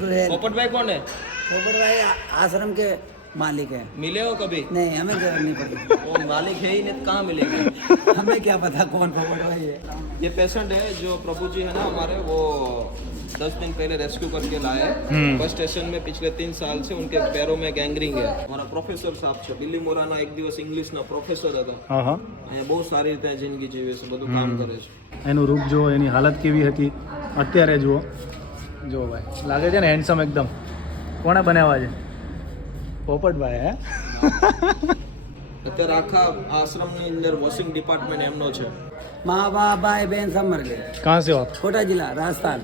पोपट भाई कौन है? पोपट भाई आश्रम के मालिक है। मिले हो कभी? नहीं, हमें जरूरत नहीं पड़ी। वो मालिक है ही नहीं तो कहाँ मिलेंगे? हमें क्या पता कौन पोपट भाई है। ये पेशेंट है जो प्रभु जी है ना हमारे, वो 10 दिन पहले रेस्क्यू करके लाए। बस स्टेशन में पिछले 3 साल से उनके पैरों में गैंग्रीन है। हमारा प्रोफेसर साहब છે બિલ્લી મોરાના એક દિવસ ઇંગ્લિશના પ્રોફેસર હતા। અહીંયા બહુ સારી રીતે જિંદગી જીવે છે, બધું કામ કરે છે। એનું રૂપ જો, એની હાલત કેવી હતી અત્યારે જુઓ, જો ભાઈ લાગે છે ને હેન્ડસમ એકદમ। કોણે બનાવ્યા છે? પોપટભાઈ હે। અત્યારે આખા આશ્રમની અંદર વોશિંગ ડિપાર્ટમેન્ટ એમનો છે। माँ बाप भाई बहन सब मर गए। कहाँ से हो आप? कोटा जिला राजस्थान,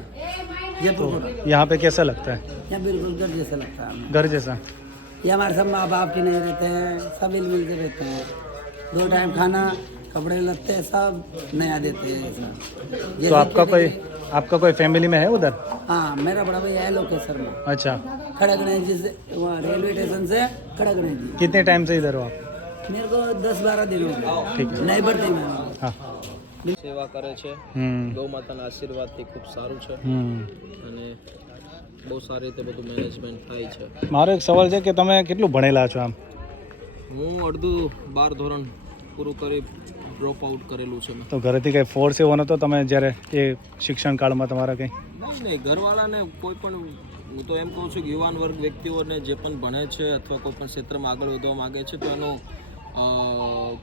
जयपुर कोटा। यहाँ पे कैसा लगता है? यहाँ बिल्कुल घर जैसा लगता है हमें। घर जैसा? ये हमारे सब माँ बाप के नहीं रहते हैं, सब मिल मिल के रहते हैं। 2 टाइम खाना, कपड़े लत्ते सब नया देते हैं ऐसा। तो आपका कोई फैमिली में है उधर? हाँ, मेरा बड़ा भैया है लोकेश्वर में। अच्छा, खड़ा गणेश जी से, वहाँ रेलवे स्टेशन से खड़ा गणेश जी। कितने टाइम से इधर हो आप? मेरे को 10-12 दिन हो गए। ठीक है। नई भर्ती में। हाँ। સેવા કરે છે। ગૌ માતાના આશીર્વાદથી ખૂબ સારું છે અને બહુ સારી રીતે બધું મેનેજમેન્ટ થાય છે। મારો એક સવાલ છે કે તમે કેટલું ભણેલા છો આમ? હું અડધું 12 ધોરણ પૂરું કરી ડ્રોપ આઉટ કરેલું છે મેં। તો ઘરેથી કંઈ ફોર્સ એવો નહોતો તમે જ્યારે એ શિક્ષણ કાળમાં તમારા કંઈ? નહીં, ઘરવાળાને કોઈ પણ, હું તો એમ કહું છું કે યુવાન વર્ગ વ્યક્તિઓને જે પણ ભણે છે અથવા કોઈ પણ ક્ષેત્રમાં આગળ વધવા માગે છે તો એનું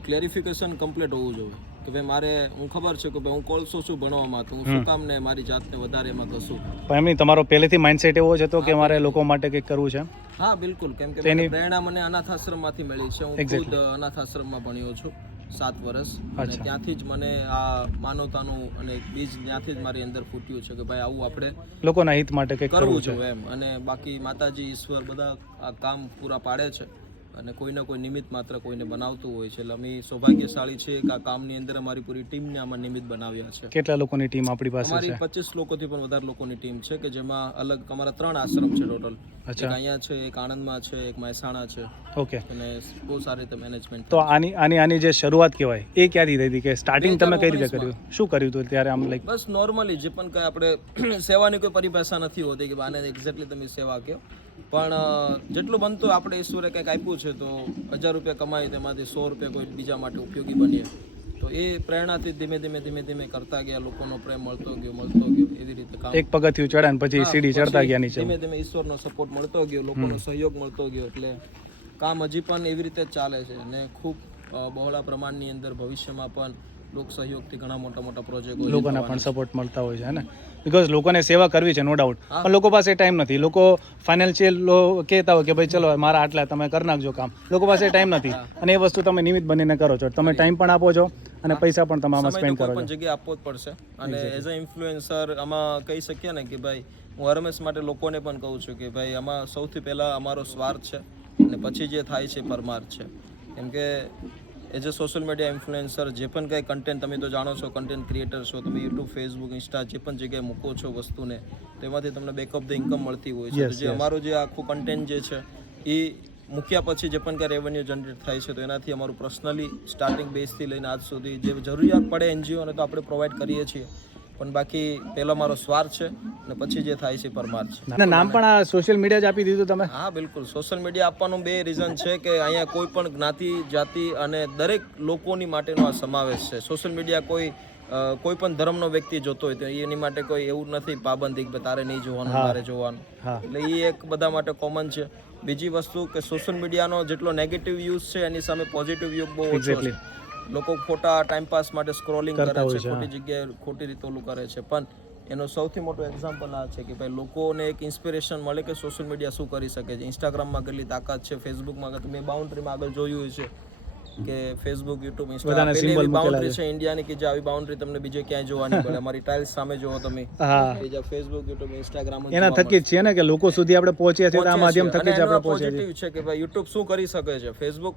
ક્લેરિફિકેશન કમ્પ્લીટ હોવું જોઈએ કે ભાઈ મારે, હું ખબર છે કે ભાઈ હું કોલસો છું ભણવામાં, તો હું શું કામ ને મારી જાતને વધારે એમાં કશું। પણ એમની તમારો પહેલેથી માઇન્ડસેટ એવો છે તો કે મારે લોકો માટે કંઈક કરવું છે? હા બિલકુલ, કેમ કે મને પ્રેરણા મને અનાથ આશ્રમમાંથી મળી છે। હું ખુદ અનાથ આશ્રમમાં ભણ્યો છું 7 વર્ષ, અને ત્યાંથી જ મને આ માનવતાનું અને બીજ ત્યાંથી જ મારી અંદર ફૂટ્યું છે કે ભાઈ આવું આપણે લોકોના હિત માટે કંઈક કરવું જોઈએ એમ। અને બાકી માતાજી ઈશ્વર બધા આ કામ પૂરા પાડે છે અને કોઈને કોઈ નિમિત્ત માત્ર કોઈને બનાવતું હોય છે। એટલે અમે સૌભાગ્યશાળી છે કે આ કામની અંદર અમારી પૂરી ટીમને આમાં નિમિત્ત બનાવ્યા છે। કેટલા લોકોની ટીમ આપણી પાસે અમારી છે? 25 લોકોથી પણ વધારે લોકોની ટીમ છે કે જેમાં અલગ અમારા 3 આશ્રમ છે ટોટલ। એક અહીંયા છે, એક આણંદમાં છે, એક મહેસાણા છે। ઓકે। અને બહુ સારી રીતે મેનેજમેન્ટ। તો આની જે શરૂઆત કહેવાય એ ક્યાંથી થઈ હતી કે સ્ટાર્ટિંગ તમે કઈ રીતે કર્યું, શું કર્યું હતું ત્યારે આમ લાઈક? બસ નોર્મલી જે પણ કંઈ આપણે સેવાની કોઈ પરિભાષા નથી હોતી કે આને એક્ઝેક્ટલી તમે સેવા કહો, પણ જેટલું બનતું આપણે ઈશ્વરે કંઈક આપ્યું છે તો 1000 રૂપિયા કમાય તેમાંથી 100 રૂપિયા કોઈ બીજા માટે ઉપયોગી બનીએ, તો એ પ્રેરણાથી ધીમે ધીમે કરતા ગયા। લોકોનો પ્રેમ મળતો ગયો એવી રીતે કામ। એક પગથિયું ચડ્યા ને પછી સીડી ચડતા ગયા નીચે, ધીમે ઈશ્વરનો સપોર્ટ મળતો ગયો, લોકોનો સહયોગ મળતો ગયો, એટલે કામ હજી પણ એવી રીતે જ ચાલે છે અને ખૂબ બહોળા પ્રમાણની અંદર ભવિષ્યમાં પણ લોક સહયોગથી ઘણા મોટા પ્રોજેક્ટો, લોકોના પણ સપોર્ટ મળતા હોય છે ને, બિકોઝ લોકોને સેવા કરવી છે નો ડાઉટ, પણ લોકો પાસે ટાઈમ નથી। લોકો ફાઇનાન્શિયલ કહેતા હોય કે ભાઈ ચલો મારા આટલા તમે કરી નાખજો કામ, લોકો પાસે ટાઈમ નથી અને એ વસ્તુ તમે નિમિત્ત બનીને કરો છો, તમે ટાઈમ પણ આપો છો અને પૈસા પણ તમે આમાં સ્પેન્ડ કરો છો। પણ જગ્યાએ આપવો જ પડશે અને એઝ અ ઇન્ફ્લુએન્સર આમાં કહી શકીએ ને કે ભાઈ હું હરમેશ માટે લોકોને પણ કહું છું કે ભાઈ આમાં સૌથી પહેલાં અમારો સ્વાર્થ છે અને પછી જે થાય છે પરમાર્થ છે। કેમ કે as a social media influencer જે પણ કંઈ કન્ટેન્ટ, તમે તો જાણો છો કન્ટેન્ટ ક્રિએટર છો, તમે યુટ્યુબ, ફેસબુક, ઇન્સ્ટા જે પણ જગ્યાએ મૂકો છો વસ્તુને, તેમાંથી તમને બેકઅપ ધ ઇન્કમ મળતી હોય છે। તો જે અમારું જે આખું કન્ટેન્ટ જે છે એ મૂક્યા પછી જે પણ કાંઈ રેવન્યુ જનરેટ થાય છે તો એનાથી અમારું પર્સનલી સ્ટાર્ટિંગ બેઝથી લઈને આજ સુધી જે જરૂરિયાત પડે એનજીઓને તો આપણે પ્રોવાઈડ કરીએ છીએ, પણ બાકી પહેલો મારો સ્વાર્થ છે અને પછી જે થાય છે પરમાર્થ છે। અને નામ પણ આ સોશિયલ મીડિયા જ આપી દીધું તમે? હા બિલકુલ, સોશિયલ મીડિયા આપવાનું 2 રીઝન છે કે અહીંયા કોઈ પણ જ્ઞાતિ, જાતિ અને દરેક લોકોની માટેનો આ સમાવેશ છે। સોશિયલ મીડિયા કોઈ પણ ધર્મનો વ્યક્તિ જોતો હોય તો એની માટે કોઈ એવું નથી પાબંદી કે તારે નહીં જોવાનું, તારે જોવાનું, એટલે એ એક બધા માટે કોમન છે। બીજી વસ્તુ કે સોશિયલ મીડિયાનો જેટલો નેગેટિવ યુઝ છે એની સામે પોઝિટિવ યુઝ બહુ ઓછો છે। લોકો ખોટા ટાઈમપાસ માટે સ્ક્રોલિંગ કરે છે, ખોટી જગ્યાએ ખોટી રીતે ઓલું કરે છે, પણ એનો સૌથી મોટો એક્ઝામ્પલ આ છે કે ભાઈ લોકોને એક ઇન્સ્પિરેશન મળે કે સોશિયલ મીડિયા શું કરી શકે છે। ઇન્સ્ટાગ્રામમાં કેટલી તાકાત છે, ફેસબુકમાં તમે બાઉન્ડ્રીમાં આગળ જોયું છે કે ફેસબુક, યુટ્યુબ, ઇન્સ્ટા પેલી બાઉન્ડ્રી છે ઇન્ડિયાની કે જે આવી બાઉન્ડ્રી તમને બીજે ક્યાંય જોવા નહીં મળે। અમારી ટાઇલ્સ સામે જોવો તમે, બીજા ફેસબુક, યુટ્યુબ, ઇન્સ્ટાગ્રામ એના થકી જ છે ને કે લોકો સુધી આપણે પહોંચ્યા છે, આ માધ્યમ થકી જ આપણે પહોંચ્યા છે। કે ભાઈ યુટ્યુબ શું કરી શકે છે, ફેસબુક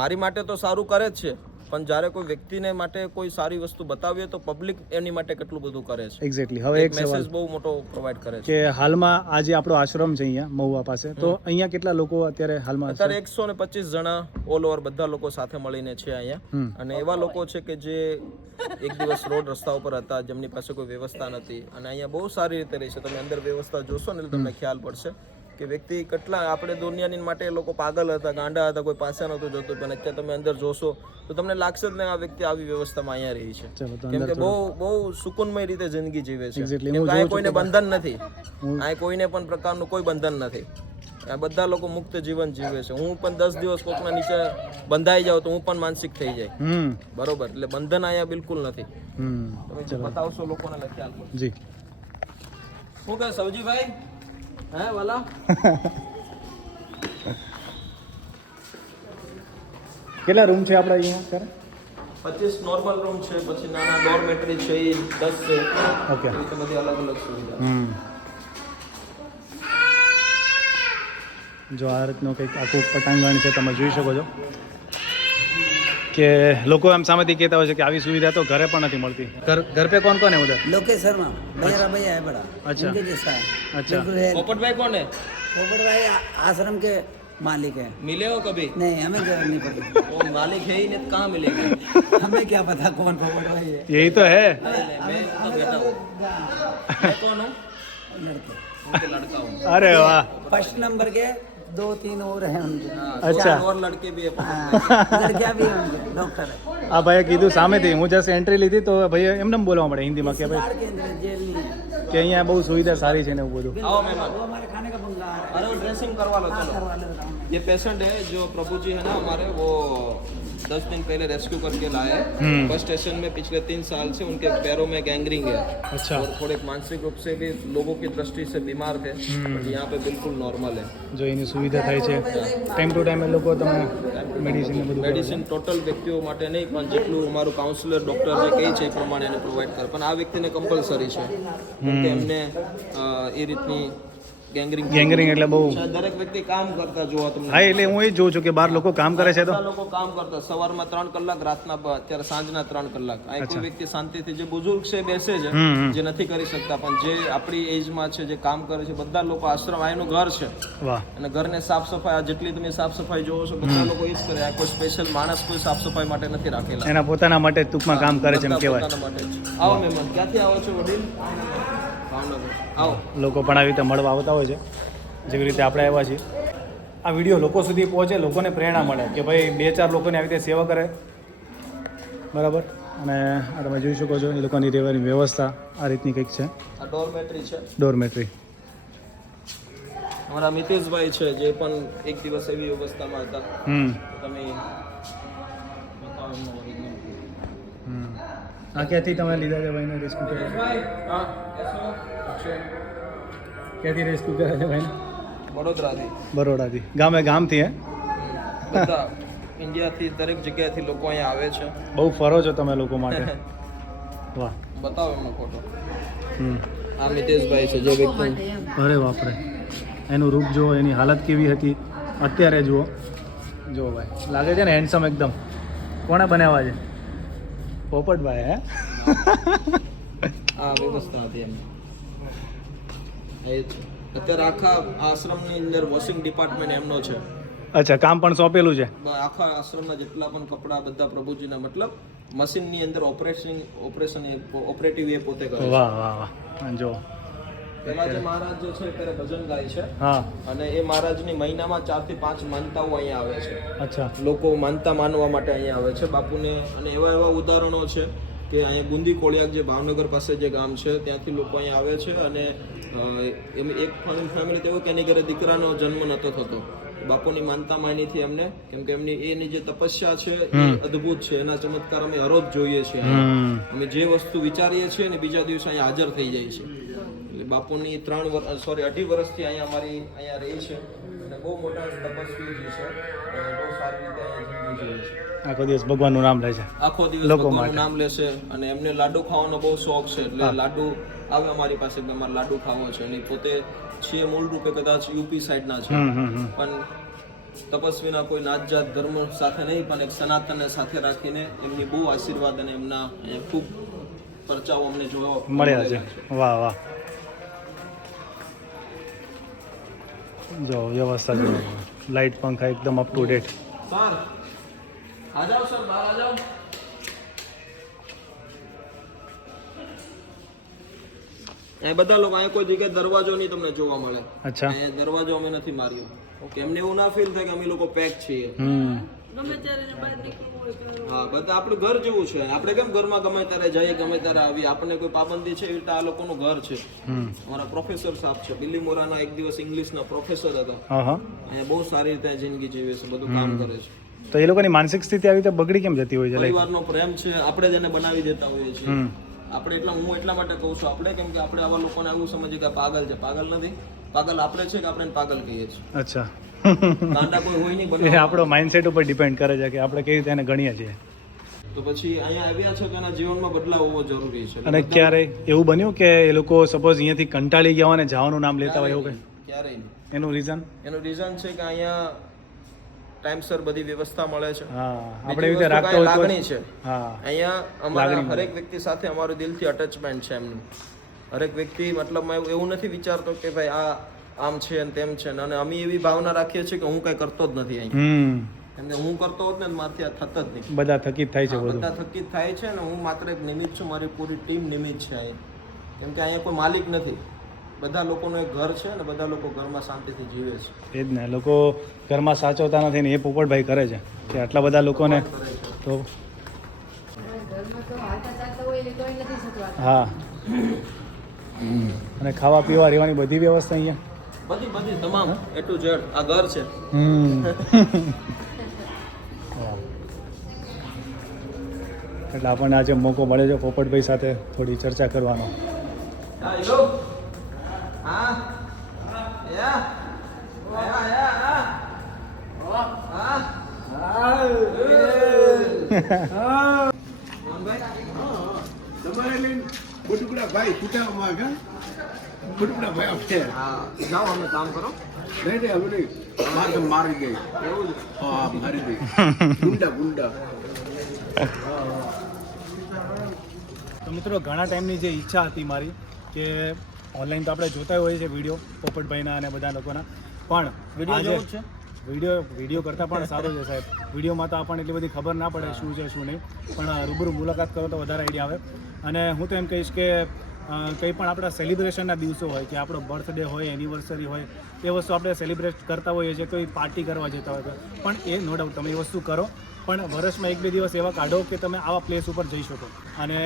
મારી માટે તો સારું કરે જ છે, પણ જ્યારે કોઈ વ્યક્તિને માટે કોઈ સારી વસ્તુ બતાવીએ તો પબ્લિક એની માટે કેટલું બધું કરે છે. એક્ઝેક્ટલી. હવે એક સવાલ મેસેજ બહુ મોટો પ્રોવાઈડ કરે છે. કે હાલમાં આ જે આપણો આશ્રમ છે અહીંયા મહુવા પાસે, તો અહીંયા કેટલા લોકો અત્યારે હાલમાં? અત્યારે 125 જણા ઓલ ઓવર બધા લોકો સાથે મળીને છે અહીંયા. અને એવા લોકો છે કે જે એક દિવસ રોડ રસ્તા ઉપર હતા, જેમની પાસે કોઈ વ્યવસ્થા નથી, અને અહીંયા બહુ સારી રીતે રહી છે. તમે અંદર વ્યવસ્થા જોશો ને એટલે તમને ખ્યાલ પડશે કે વ્યક્તિ કેટલા, આપણે દુનિયાની માટે એ લોકો પાગલ હતા, ગાંડા હતા, કોઈ પાસે નહોતું જોતું, પણ અત્યારે તમે અંદર જોશો તો તમને લાગશે જ ને આ વ્યક્તિ આવી વ્યવસ્થામાં અહીંયા રહી છે. કેમ કે બહુ સુકૂનમય રીતે જિંદગી જીવે છે. કેમ કે અહીંયા કોઈને બંધન નથી, અહીંયા કોઈને પણ પ્રકારનું કોઈ બંધન નથી. આ બધા લોકો મુક્ત જીવન જીવે છે. હું પણ 10 દિવસ કોકના નીચે બંધાઈ જાઉં તો હું પણ માનસિક થઈ જાય. બરોબર, એટલે બંધન અહીંયા બિલકુલ નથી. તમે બતાવશો લોકોને ખ્યાલ પડે. જી શું કહે સવજીભાઈ? હે વાલા, કેટલા રૂમ છે આપણા અહીંયા સર? 25 નોર્મલ રૂમ છે, પછી નાના ડોરમેટરી છે એ 10 છે. ઓકે. એ રીતે બધી અલગ અલગ સુવિધા. જો આ રીતનું કંઈક આખું પટાંગણ છે, તમે જોઈ શકો છો કે લોકો આમ સામેથી કહેતા હોય છે કે આવી સુવિધા તો ઘરે પણ નથી મળતી. घर पे कौन कौन है उधर? लोकेश शर्मा मेरा भैया है बड़ा, अच्छा। उनके जैसा है। अच्छा। बिल्कुल है। पोपटभाई कौन है? पोपट भाई आश्रम के मालिक है। मिले हो कभी? नहीं, हमें जरूरत नहीं पड़ी। वो मालिक है ही नहीं तो कहाँ मिलेगा? हमें क्या पता कौन पोपट भाई है। यही तो है। मैं तो बेटा हूँ। मैं कौन हूँ? लड़के उनके लड़का हूँ. अरे वाह. फर्स्ट नंबर के 2-3 और हैं उनके। अच्छा. और लड़के भी है. हाँ, लड़कियां भी हैं उनके, डॉक्टर है। આ ભાઈએ કીધું સામેથી, હું જસ્ટ એન્ટ્રી લીધી તો ભાઈ એમને બોલવા મળે હિન્દીમાં કે ભાઈ सरकार के अंदर जेल नहीं है। કે અહીંયા બહુ સુવિધા સારી છે ને એવું બધું. आओ मेहमान. वो हमारे खाने का बंगला है। अरे वो ड्रेसिंग करवा लो चलो. करवा लो बताओ। ये पेशेंट है जो प्रभु जी है ना हमारे, वो 10 दिन पहले रेस्क्यू करके लाए. बस स्टेशन में पिछले 3 साल से उनके पैरों में गैंग्रीन है. अच्छा. और थोड़े मानसिक रूप से भी लोगों की दृष्टि से बीमार थे, बट यहाँ पे बिल्कुल नॉर्मल है. જો એની સુવિધા થાય છે ટાઈમ ટુ ટાઈમ એ લોકો તમે મેડિસિન ને બધું મેડિસિન ટોટલ વ્યક્તિઓ માટે નહીં, પણ જેટલું અમારું કાઉન્સિલર ડૉક્ટર જે કહે છે એ પ્રમાણે એને પ્રોવાઈડ કરે. પણ આ વ્યક્તિને કમ્પલસરી છે કે એમને એ રીતની ગેંગરિંગ એટલે બહુ. દરેક વ્યક્તિ કામ કરતા જોવા તમને. હા, એટલે હું એ જ જોઉં છું કે બહાર લોકો કામ કરે છે તો બધા લોકો કામ કરતા, સવારમાં 3 કલાક, રાતના અત્યારે સાંજના 3 કલાક. આ કોઈ વ્યક્તિ શાંતિથી, જે બુઝુર્ગ છે બેસે છે, જે નથી કરી શકતા, પણ જે આપણી એજમાં છે, જે કામ કરે છે, બધા લોકો આશ્રમ આ એનું ઘર છે. વાહ. અને ઘરને સાફ સફાઈ, આ જેટલી તમે સાફ સફાઈ જોવો છો બધા લોકો એ જ કરે. આ કોઈ સ્પેશિયલ માણસ કોઈ સાફ સફાઈ માટે નથી રાખેલા, એના પોતાના માટે ટૂંકમાં કામ કરે છે એમ બધા કહેવાય. પોતાના માટે જ. આવો મહેમાન, ક્યાંથી આવો છો વડીલ? ભાવનગર. આવો. લોકો પણ આવી રીતે મળવા આવતા હોય છે, જેવી રીતે આપણે આવ્યા છીએ. આ વિડીયો લોકો સુધી પહોંચે, લોકોને પ્રેરણા મળે કે ભાઈ 2-4 લોકોને આવી રીતે સેવા કરે. બરાબર. અને આ તમે જોઈ શકો છો એ લોકોની રહેવાની વ્યવસ્થા આ રીતની કંઈક છે. આ ડોરમેટરી છે. ડોરમેટરી. અમારા મિતેશભાઈ છે, જે પણ એક દિવસ એવી અવસ્થામાં હતા. તમે બતાવો એમનો original. આ ક્યાંથી તમે લીધા છે ભાઈને રેસ્ક્યુ કરે? મિતેશભાઈ, હા કેસો? અક્ષય. ક્યાંથી રેસ્ક્યુ કરે છે ભાઈને? વડોદરાથી. બરોડાથી. ગામથી હે? બધા ઇન્ડિયાથી, દરેક જગ્યાએથી લોકો અહીંયા આવે છે. બહુ ફરો છો તમે લોકો માટે. વાહ. બતાવો એમનો ફોટો. આ મિતેશભાઈ છે, જે વ્યક્તિ. અરે બાપરે, એનું રૂપ જુઓ, એની હાલત કેવી હતી અત્યારે જુઓ. જુઓ ભાઈ, લાગે છે ને હેન્ડસમ એકદમ. કોણે બનાવ્યા છે? પોપટભાઈ. હે? આ વ્યવસ્થા હતી એમ. એ છે. અત્યારે આખા આશ્રમની અંદર વોશિંગ ડિપાર્ટમેન્ટ એમનો છે. અચ્છા, કામ પણ સોંપેલું છે. આખા આશ્રમના જેટલા પણ કપડા બધા પ્રભુજીના, મતલબ મશીનની અંદર ઓપરેટિવ એ પોતે કરે છે. વાહ વાહ વાહ. જો પેલા જે મહારાજ જે છે ત્યારે ભજન ગાય છે. હા. અને એ મહારાજની મહિનામાં 4 થી 5 માનતાઓ અહીંયા આવે છે. અચ્છા. લોકો માનતા માનવા માટે અહીંયા આવે છે બાપુને. અને એવા ઉદાહરણો છે કે અહીંયા ગુંદી કોળિયાક, જે ભાવનગર પાસે જે ગામ છે, ત્યાંથી લોકો અહીંયા આવે છે. અને એમ એક ફેમિલી તેવું કે એની ઘરે દીકરાનો જન્મ નહોતો થતો, બાપુની માનતા માનીથી એમને, કેમ કે એની જે તપસ્યા છે એ અદ્ભુત છે. એના ચમત્કાર અમે હરોજ જોઈએ છીએ. અમે જે વસ્તુ વિચારીએ છીએ ને બીજા દિવસે અહીંયા હાજર થઈ જાય છે. એટલે બાપુની 2.5 વર્ષથી અહીંયા રહી છે. અને બહુ મોટા તપસ્વી છે. અને બહુ સારી રીતે અહીંયા જિંદગી જીવે છે. આખો દિવસ ભગવાનનું નામ લે છે. આખો દિવસ ભગવાનનું નામ લેશે. અને એમને લાડુ ખાવાનો બહુ શોખ છે, એટલે લાડુ આવે અમારી પાસે કે અમારે લાડુ ખાવો છે. અને પોતે છે મૂળ રૂપે કદાચ યુપી સાઈડના છે, પણ તપસ્વીના કોઈ નાત જાત ધર્મ સાથે નહીં પણ એક સનાતનને સાથે રાખીને એમની બહુ આશીર્વાદ અને એમના અહીંયા ખૂબ પરચાઓ અમને જોવા મળ્યા છે. વાહ વાહ, જો વ્યવસ્થા જો, લાઇટ પંખા એકદમ અપ ટુ ડેટ. સર આ જાઓ સર, બહાર આ જાઓ. એ બધા લોકો અહીંયા કોઈ જગ્યાએ દરવાજો નહીં તમને જોવા મળે. અચ્છા. અહીંયા દરવાજો અમે નથી માર્યો. ઓકે, એમને એવું ના ફીલ થાય કે અમે લોકો પેક છીએ. હા, બધા આપણું ઘર જેવું છે. આપણે કેમ ઘરમાં ગમે ત્યારે જઈએ, ગમે ત્યારે આવીએ, આપણને કોઈ પાબંદી છે, એવી રીતે આ લોકોનું ઘર છે. અમારા પ્રોફેસર સાહેબ છે, બિલ્લીમોરાના એક દિવસ ઇંગ્લિશના પ્રોફેસર હતા. અહીંયા બહુ સારી રીતે જિંદગી જીવે છે, બધું કામ કરે છે. તો એ લોકોની માનસિક સ્થિતિ આવી રીતે બગડી કેમ જતી હોય છે? પરિવારનો પ્રેમ છે, આપણે જ એને બનાવી દેતા હોઈએ છીએ. આપણે હું એટલા માટે કહું છું આપણે, કેમ કે આપણે આવા લોકોને એવું સમજીએ કે પાગલ છે. પાગલ નથી, પાગલ આપણે છે કે આપણે એને પાગલ કહીએ છીએ. અચ્છા. કાંડા કોઈ હોય નહીં, એ આપણો માઇન્ડસેટ ઉપર ડિપેન્ડ કરે છે કે આપણે કેવી રીતે એને ગણીએ છીએ. તો પછી અહીંયા આવ્યા છે તો એના જીવનમાં બદલાવ હોવો જરૂરી છે. અને ક્યારે એવું બન્યું કે એ લોકો સપોઝ અહીંયાથી કંટાળી ગયા હોય ને જવાનું નામ લેતા હોય એવું કંઈ? ક્યારેય નહીં. એનું રીઝન? એનું રીઝન છે કે અહીંયા ટાઈમસર બધી વ્યવસ્થા મળે છે. હા, આપણે એવી રીતે રાખતા હોય તો લાગણી છે. હા, અહીંયા અમારા હરેક વ્યક્તિ સાથે અમારું દિલથી અટેચમેન્ટ છે એમનું. હરેક વ્યક્તિ મતલબ એવું નથી વિચારતો કે ભાઈ આ આમ છે અને તેમ છે, અને અમે એવી ભાવના રાખીએ છીએ કે હું કઈ કરતો જ નથી અહીં. કેમ કે હું કરતો હોત ને મારથી આ થત જ નહીં. બધા થકીત થાય છે, બધા થકીત થાય છે ને હું માત્ર એક નિમિત્ત છું. મારી પૂરી ટીમ નિમિત્ત છે અહીં. કેમ કે અહીંયા કોઈ માલિક નથી, બધા લોકોનું એક ઘર છે ને બધા લોકો ઘરમાં શાંતિથી જીવે છે. એ જ ને, લોકો ઘરમાં સાચવતા નથી ને એ પોપટભાઈ કરે છે કે આટલા બધા લોકોને. તો હા, અને ખાવા પીવા રહેવાની બધી વ્યવસ્થા અહીંયા બધી તમામ A to Z. આ ઘર છે. એટલે આપણને આજે મોકો મળે છે પોપટભાઈ સાથે થોડી ચર્ચા કરવાનો. હા, યો. હા. યા. ભાઈ કુટામાં કા બુટુકડા ભાઈ આપશે. હા, જાઓ અમે કામ કરો. નહીં હવે નહીં, મારી ગઈ. એવું જ. હા, મારી ગઈ. ગુંડા તો મિત્રો, ઘણા ટાઈમની જે ઈચ્છા હતી મારી કે ઓનલાઈન તો આપણે જોતા હોઈએ છીએ વિડીયો પોપટભાઈના અને બધા લોકોના, પણ વિડીયો જોવો છે? વિડીયો કરતાં પણ સારો છે સાહેબ. વિડીયોમાં તો આપણને એટલી બધી ખબર ના પડે શું છે શું નહીં, પણ રૂબરૂ મુલાકાત કરો તો વધારે આઈડિયા આવે. અને હું તો એમ કહીશ કે કંઈ પણ આપણા સેલિબ્રેશનના દિવસો હોય કે આપણો બર્થડે હોય, એનિવર્સરી હોય, એ વસ્તુ આપણે સેલિબ્રેટ કરતા હોઈએ છીએ, કોઈ પાર્ટી કરવા જતા હોય પણ એ નો ડાઉટ તમે એ વસ્તુ કરો, પણ વર્ષમાં 1-2 દિવસ એવા કાઢો કે તમે આવા પ્લેસ ઉપર જઈ શકો. અને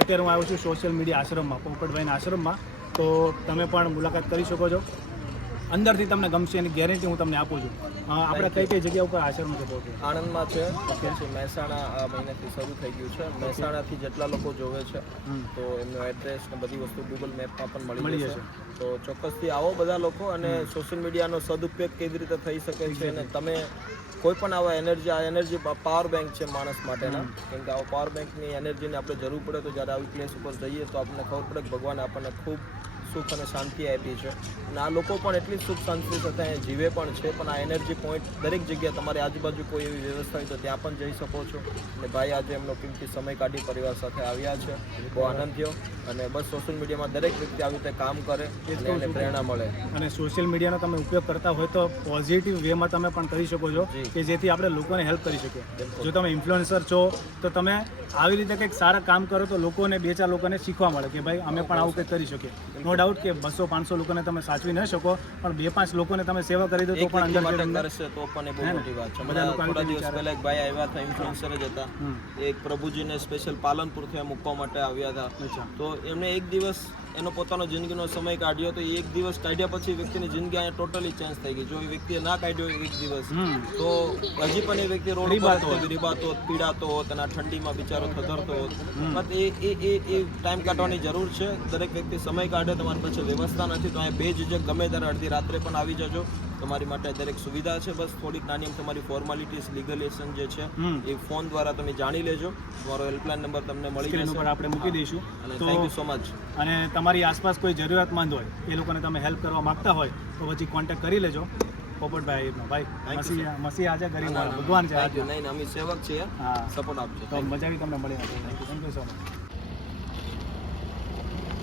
અત્યારે હું આવ્યો છું સોશિયલ મીડિયા આશ્રમમાં, પોપટભાઈના આશ્રમમાં, તો તમે પણ મુલાકાત કરી શકો છો. અંદરથી તમને ગમશે એની ગેરંટી હું તમને આપું છું. આપણે કઈ જગ્યા ઉપર આશ્રમ છે? આણંદમાં છે, પછી મહેસાણા આ મહિનાથી શરૂ થઈ ગયું છે. મહેસાણાથી જેટલા લોકો જોવે છે તો એમનો એડ્રેસ ને બધી વસ્તુ ગૂગલ મેપમાં પણ મળી જશે. તો ચોક્કસથી આવો બધા લોકો, અને સોશિયલ મીડિયાનો સદુપયોગ કેવી રીતે થઈ શકે છે, અને તમે કોઈ પણ આવા એનર્જી પાવર બેંક છે માણસ માટેના. કેમ કે આવા પાવર બેંકની એનર્જીને આપણે જરૂર પડે તો જ્યારે આવી પ્લેસ ઉપર જઈએ તો આપણને ખબર પડે કે ભગવાને આપણને ખૂબ સુખ અને શાંતિ આપી છે. અને આ લોકો પણ એટલી સુખ શાંતિ સાથે અહીંયા જીવે પણ છે. પણ આ એનર્જી પોઈન્ટ દરેક જગ્યાએ તમારી આજુબાજુ કોઈ એવી વ્યવસ્થા હોય તો ત્યાં પણ જઈ શકો છો. અને ભાઈ આજે એમનો કિંમતી સમય કાઢી પરિવાર સાથે આવ્યા છે, બહુ આનંદ થયો. અને બસ સોશિયલ મીડિયામાં દરેક વ્યક્તિ આવી રીતે કામ કરે અને એને પ્રેરણા મળે. અને સોશિયલ મીડિયાનો તમે ઉપયોગ કરતા હોય તો પોઝિટિવ વેમાં તમે પણ કરી શકો છો કે જેથી આપણે લોકોને હેલ્પ કરી શકીએ. જો તમે ઇન્ફ્લુએન્સર છો તો તમે આવી રીતે કંઈક સારા કામ કરો તો લોકોને 2-4 લોકોને શીખવા મળે કે ભાઈ અમે પણ આવું કંઈક કરી શકીએ. નો ડાઉટ કે 200-500 લોકોને તમે સાચવી ન શકો, પણ 2-5 લોકોને તમે સેવા કરી દો તો પણ અંદર કરશે તો પણ એ બહુ મોટી વાત છે. થોડા દિવસ પહેલા એક ભાઈ આવ્યા હતા, ઇન્ફ્લુએન્સર જ હતા, એક પ્રભુજીને સ્પેશિયલ પાલનપુરથી મૂકવા માટે આવ્યા હતા. તો એમને એક દિવસ એનો પોતાનો જિંદગીનો સમય કાઢ્યો, તો એક દિવસ કાઢ્યા પછી વ્યક્તિની જિંદગી અહીંયા ટોટલી ચેન્જ થઈ ગઈ. જો એ વ્યક્તિએ ના કાઢ્યો એક દિવસ તો હજી પણ એ વ્યક્તિ રોડ પર રીબાતો હોત, પીડાતો હોત, અને ઠંડીમાં બિચારો થધરતો હોત. બટ એ ટાઈમ કાઢવાની જરૂર છે. દરેક વ્યક્તિ સમય કાઢે. તમારી પાસે વ્યવસ્થા નથી તો અહીંયા બેઝિજક ગમે ત્યારે અડધી રાત્રે પણ આવી જજો. તમારી માટે દરેક સુવિધા છે. બસ થોડીક નાની તમારી ફોર્માલિટીઝ, લીગલેશન જે છે એ ફોન દ્વારા તમે જાણી લેજો. તમારો હેલ્પલાઇન નંબર તમને મળી જશે, આપણે મૂકી દઈશું. અને થેન્ક યુ સો મચ. અને તમારી આસપાસ કોઈ જરૂરિયાતમંદ હોય, એ લોકોને તમે હેલ્પ કરવા માંગતા હોય તો પછી કોન્ટેક્ટ કરી લેજો. પોપટભાઈ ભાઈ Thank you, મસી મસી આજે ગરીબ ભગવાન છે આજે. નહીં અમે સેવક છીએ હા સપોર્ટ આપજો તો મજા આવી તમને મળી થેન્ક યુ સો મચ.